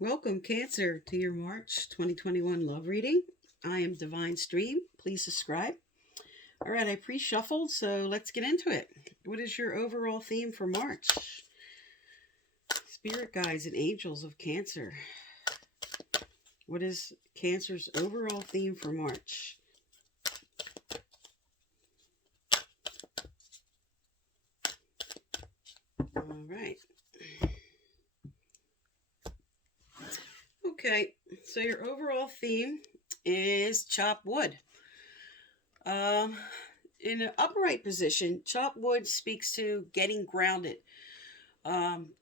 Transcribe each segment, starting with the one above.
Welcome, Cancer, to your March 2021 love reading. I am Divine Stream. Please subscribe. All right, I pre-shuffled, so let's get into it. What is your overall theme for March? Spirit guides and angels of Cancer. What is Cancer's overall theme for March? All right. Okay, so your overall theme is chop wood. In an upright position, chop wood speaks to getting grounded.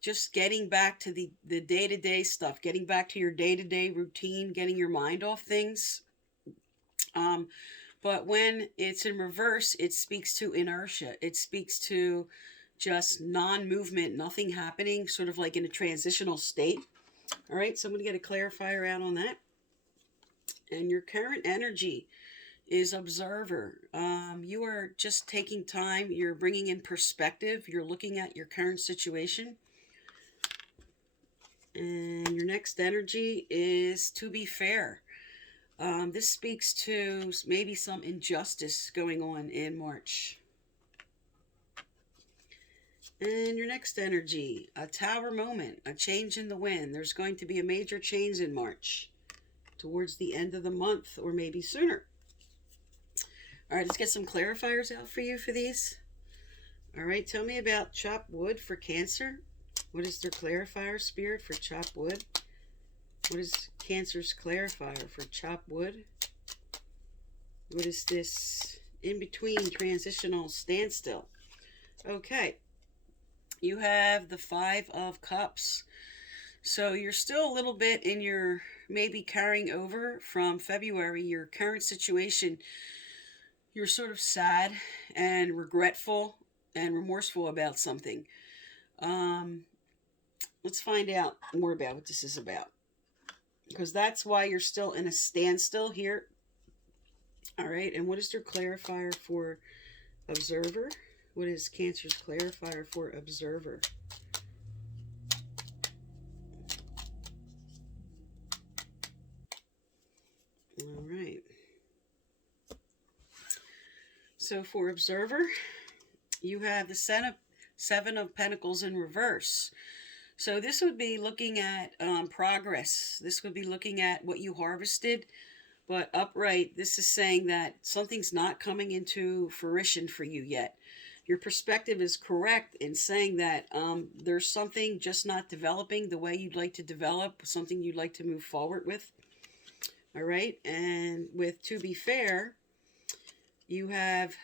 Just getting back to the day-to-day stuff, getting back to your day-to-day routine, getting your mind off things. But when it's in reverse, it speaks to inertia. It speaks to just non-movement, nothing happening, sort of like in a transitional state. All right, so I'm going to get a clarifier out on that. And your current energy is observer. You are just taking time. You're bringing in perspective. You're looking at your current situation. And your next energy is to be fair. This speaks to maybe some injustice going on in March. And your next energy, a tower moment, a change in the wind. There's going to be a major change in March towards the end of the month or maybe sooner. All right, let's get some clarifiers out for you for these. All right, tell me about chop wood for Cancer. What is their clarifier, Spirit, for chop wood? What is Cancer's clarifier for chop wood? What is this in-between transitional standstill? Okay, you have the 5 of Cups. So you're still a little bit in your, maybe carrying over from February, your current situation. You're sort of sad and regretful and remorseful about something. Let's find out more about what this is about, because that's why you're still in a standstill here. All right, and what is their clarifier for observer? What is Cancer's clarifier for observer? All right. So for observer, you have the Seven of Pentacles in reverse. So this would be looking at progress. This would be looking at what you harvested. But upright, this is saying that something's not coming into fruition for you yet. Your perspective is correct in saying that there's something just not developing the way you'd like to develop, something you'd like to move forward with. All right, and with to be fair, you have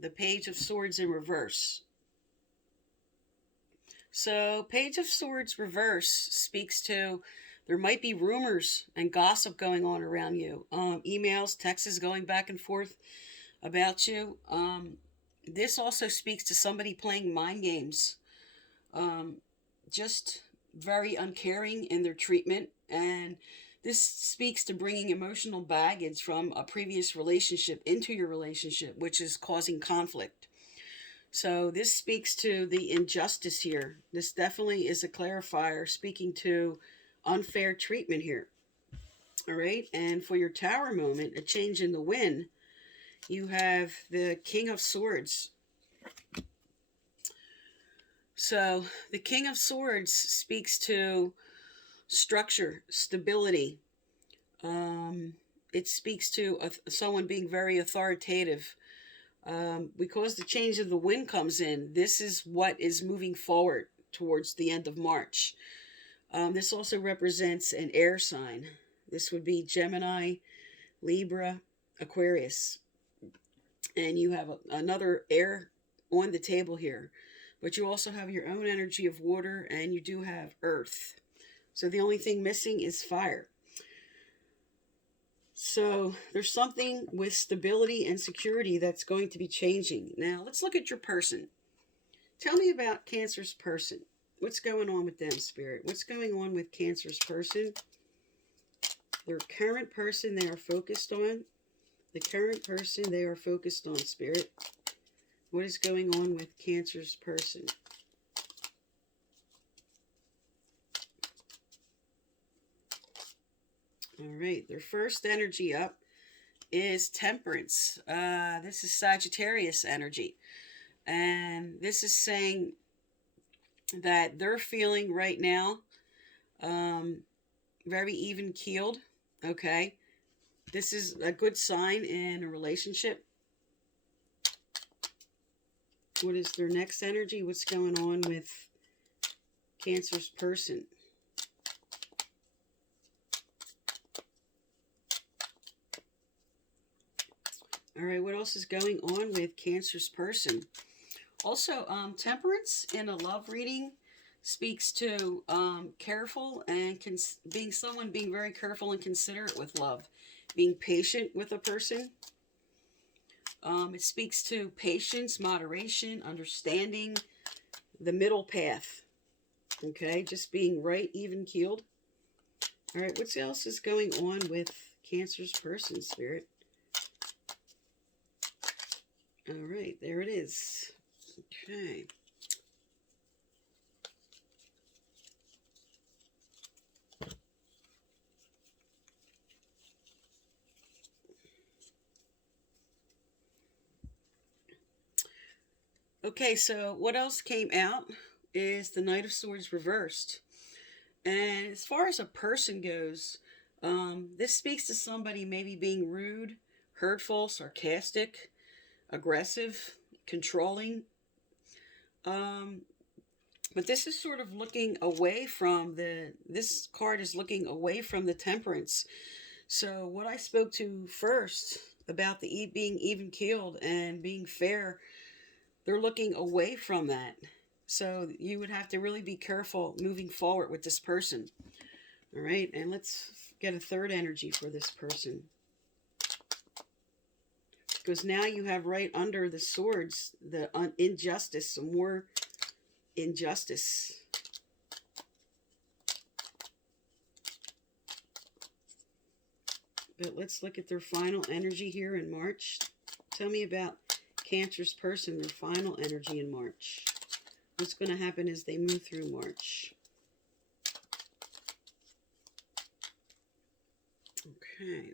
the Page of Swords in reverse. So Page of Swords reverse speaks to there might be rumors and gossip going on around you. Emails, texts going back and forth about you. This also speaks to somebody playing mind games. Just very uncaring in their treatment. And this speaks to bringing emotional baggage from a previous relationship into your relationship, which is causing conflict. So this speaks to the injustice here. This definitely is a clarifier speaking to unfair treatment here. All right, and for your tower moment, a change in the wind, you have the King of Swords. So the King of Swords speaks to structure, stability. It speaks to someone being very authoritative. Because the change of the wind comes in, this is what is moving forward towards the end of March. This also represents an air sign. This would be Gemini, Libra, Aquarius. And you have another air on the table here. But you also have your own energy of water, and you do have earth. So the only thing missing is fire. So there's something with stability and security that's going to be changing. Now, let's look at your person. Tell me about Cancer's person. What's going on with them, Spirit? What's going on with Cancer's person? Their current person they are focused on. The current person they are focused on, Spirit. What is going on with Cancer's person? All right, their first energy up is Temperance. This is Sagittarius energy. And this is saying that they're feeling right now very even keeled. Okay. This is a good sign in a relationship. What is their next energy? What's going on with Cancer's person? All right, what else is going on with Cancer's person? Also, Temperance in a love reading speaks to careful and being very careful and considerate with love, being patient with a person. It speaks to patience, moderation, understanding, the middle path. Okay, just being right, even keeled. All right, what else is going on with Cancer's person, Spirit? All right, there it is. Okay. Okay, so what else came out is the Knight of Swords reversed. And as far as a person goes, this speaks to somebody maybe being rude, hurtful, sarcastic, aggressive, controlling. But this is sort of looking away from this card is looking away from the Temperance. So what I spoke to first about the being even keeled and being fair, they're looking away from that. So you would have to really be careful moving forward with this person. All right, and let's get a third energy for this person. Because now you have right under the swords, the injustice, some more injustice. But let's look at their final energy here in March. Tell me about Cancer's person, their final energy in March. What's going to happen as they move through March? Okay.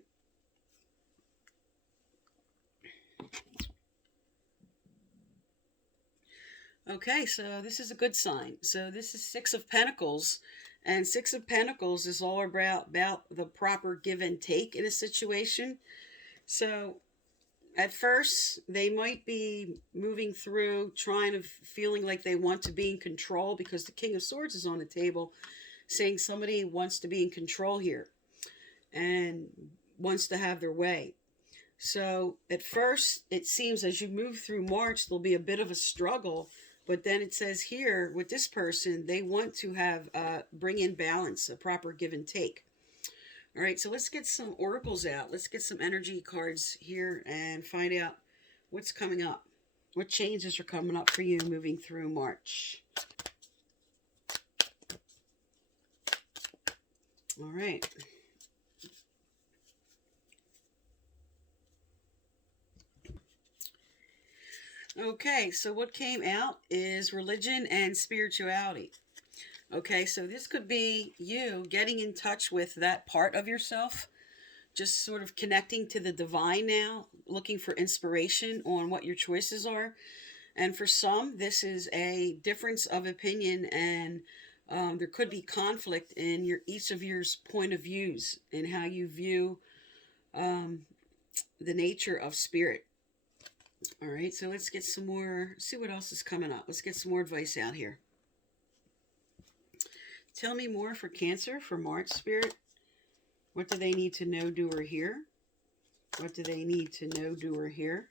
Okay, so this is a good sign. So this is Six of Pentacles. And Six of Pentacles is all about the proper give and take in a situation. So at first, they might be moving through, feeling like they want to be in control because the King of Swords is on the table, saying somebody wants to be in control here and wants to have their way. So at first, it seems as you move through March, there'll be a bit of a struggle. But then it says here with this person, they want to have bring in balance, a proper give and take. All right, so let's get some oracles out. Let's get some energy cards here and find out what's coming up. What changes are coming up for you moving through March? All right. Okay, so what came out is religion and spirituality. Okay, so this could be you getting in touch with that part of yourself, just sort of connecting to the divine now, looking for inspiration on what your choices are. And for some, this is a difference of opinion, and there could be conflict in each of your point of views and how you view the nature of spirit. All right, so let's get some more, see what else is coming up. Let's get some more advice out here. Tell me more for Cancer, for March, Spirit. What do they need to know, do, or hear? What do they need to know, do, or hear?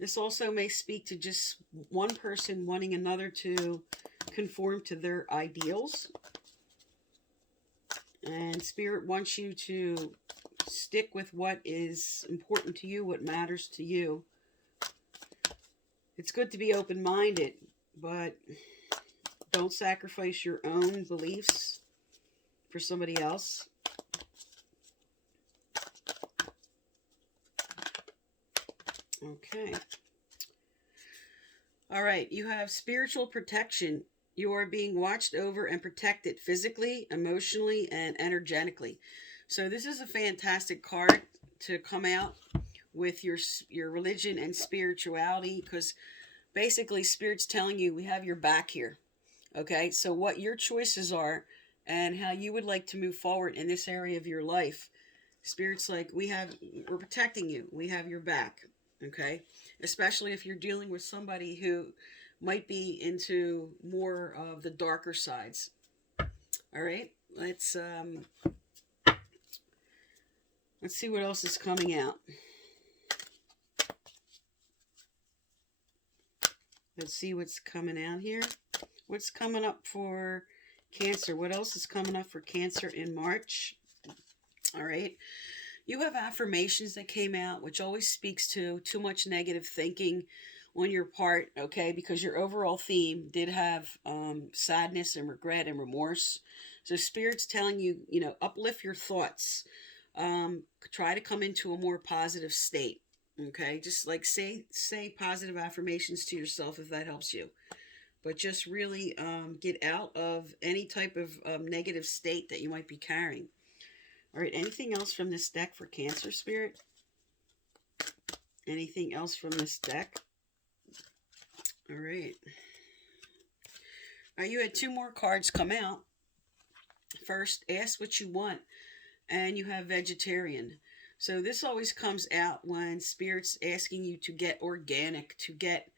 This also may speak to just one person wanting another to conform to their ideals. And Spirit wants you to stick with what is important to you, what matters to you. It's good to be open-minded, but don't sacrifice your own beliefs for somebody else. Okay. All right, you have spiritual protection You are being watched over and protected physically, emotionally, and energetically. So this is a fantastic card to come out with your religion and spirituality, because basically spirit's telling you we have your back here. Okay, so what your choices are and how you would like to move forward in this area of your life, spirit's like, we're protecting you, we have your back. Okay, especially if you're dealing with somebody who might be into more of the darker sides. All right, let's see what else is coming out. Let's see what's coming out here. What's coming up for Cancer? What else is coming up for Cancer in March? All right. You have affirmations that came out, which always speaks to too much negative thinking on your part, okay? Because your overall theme did have sadness and regret and remorse. So Spirit's telling you, uplift your thoughts. Try to come into a more positive state, okay? Just like say positive affirmations to yourself if that helps you. But just really get out of any type of negative state that you might be carrying. All right, anything else from this deck for Cancer, Spirit? Anything else from this deck? All right. All right, you had two more cards come out. First, ask what you want, and you have vegetarian. So this always comes out when Spirit's asking you to get organic, to get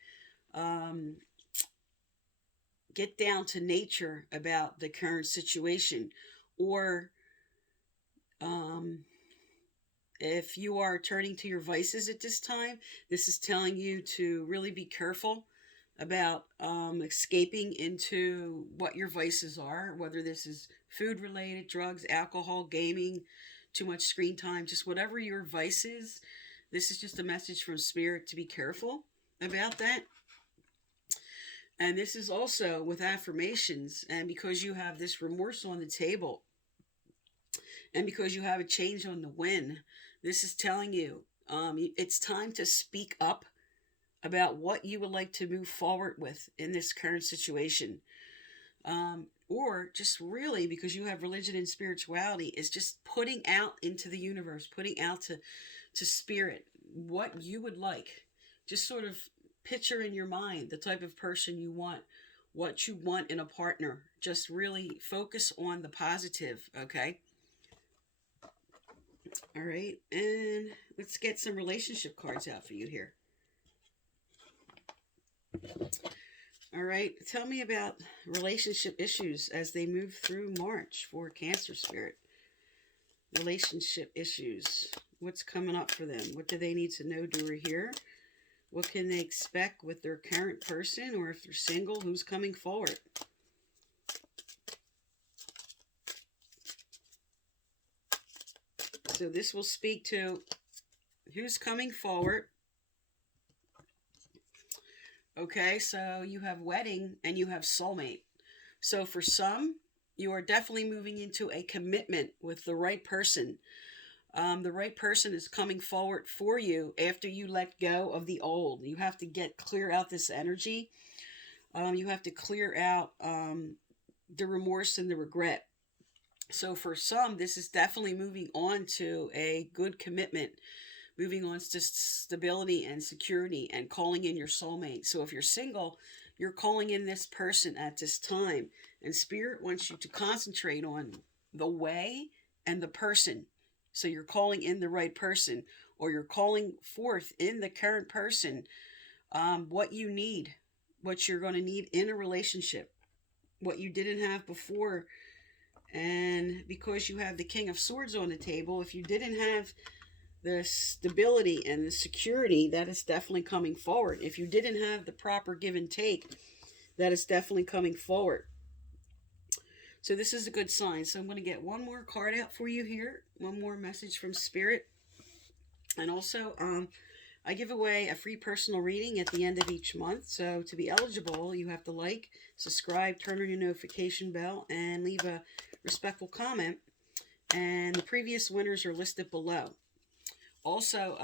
down to nature about the current situation, or if you are turning to your vices at this time, this is telling you to really be careful about escaping into what your vices are, whether this is food related, drugs, alcohol, gaming, too much screen time, just whatever your vice is. This is just a message from Spirit to be careful about that. And this is also with affirmations, and because you have this remorse on the table, and because you have a change on the wind, this is telling you it's time to speak up about what you would like to move forward with in this current situation. Or just really, because you have religion and spirituality, is just putting out into the universe, putting out to Spirit what you would like. Just sort of picture in your mind the type of person you want, what you want in a partner. Just really focus on the positive, okay? All right, and let's get some relationship cards out for you here. All right, tell me about relationship issues as they move through March for Cancer, Spirit. Relationship issues. What's coming up for them? What do they need to know during here? What can they expect with their current person, or if they're single, who's coming forward? So this will speak to who's coming forward. Okay, so you have wedding and you have soulmate. So for some, you are definitely moving into a commitment with the right person. The right person is coming forward for you after you let go of the old. You have to clear out this energy. You have to clear out the remorse and the regret. So for some, this is definitely moving on to a good commitment, moving on to stability and security, and calling in your soulmate. So if you're single, you're calling in this person at this time, and Spirit wants you to concentrate on the way and the person. So you're calling in the right person, or you're calling forth in the current person what you need, what you're going to need in a relationship, what you didn't have before. And because you have the King of Swords on the table, if you didn't have the stability and the security, that is definitely coming forward. If you didn't have the proper give and take, that is definitely coming forward. So this is a good sign. So I'm going to get one more card out for you here, one more message from Spirit. And also, I give away a free personal reading at the end of each month. So to be eligible, you have to like, subscribe, turn on your notification bell, and leave a respectful comment. And the previous winners are listed below. Also,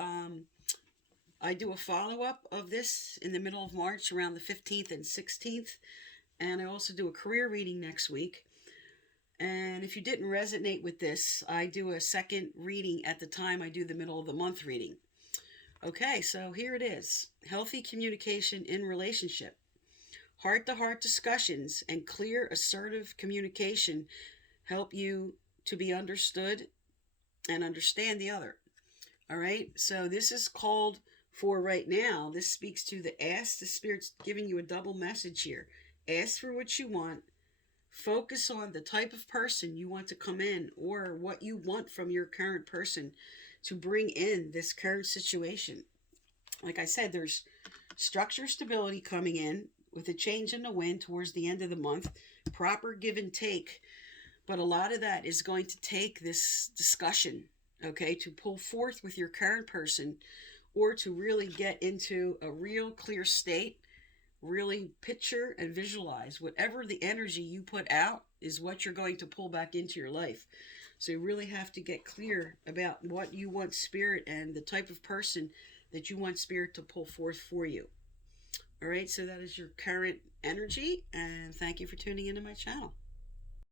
I do a follow-up of this in the middle of March, around the 15th and 16th. And I also do a career reading next week. And if you didn't resonate with this, I do a second reading at the time I do the middle of the month reading. Okay, so here it is. Healthy communication in relationship. Heart-to-heart discussions and clear, assertive communication help you to be understood and understand the other. All right, so this is called for right now. This speaks to the ask. The Spirit's giving you a double message here. Ask for what you want. Focus on the type of person you want to come in, or what you want from your current person to bring in this current situation. Like I said, there's structure stability coming in with a change in the wind towards the end of the month, proper give and take. But a lot of that is going to take this discussion, okay, to pull forth with your current person, or to really get into a real clear state, really picture and visualize whatever the energy you put out is what you're going to pull back into your life. So you really have to get clear about what you want Spirit and the type of person that you want Spirit to pull forth for you. All right, so that is your current energy, and thank you for tuning into my channel.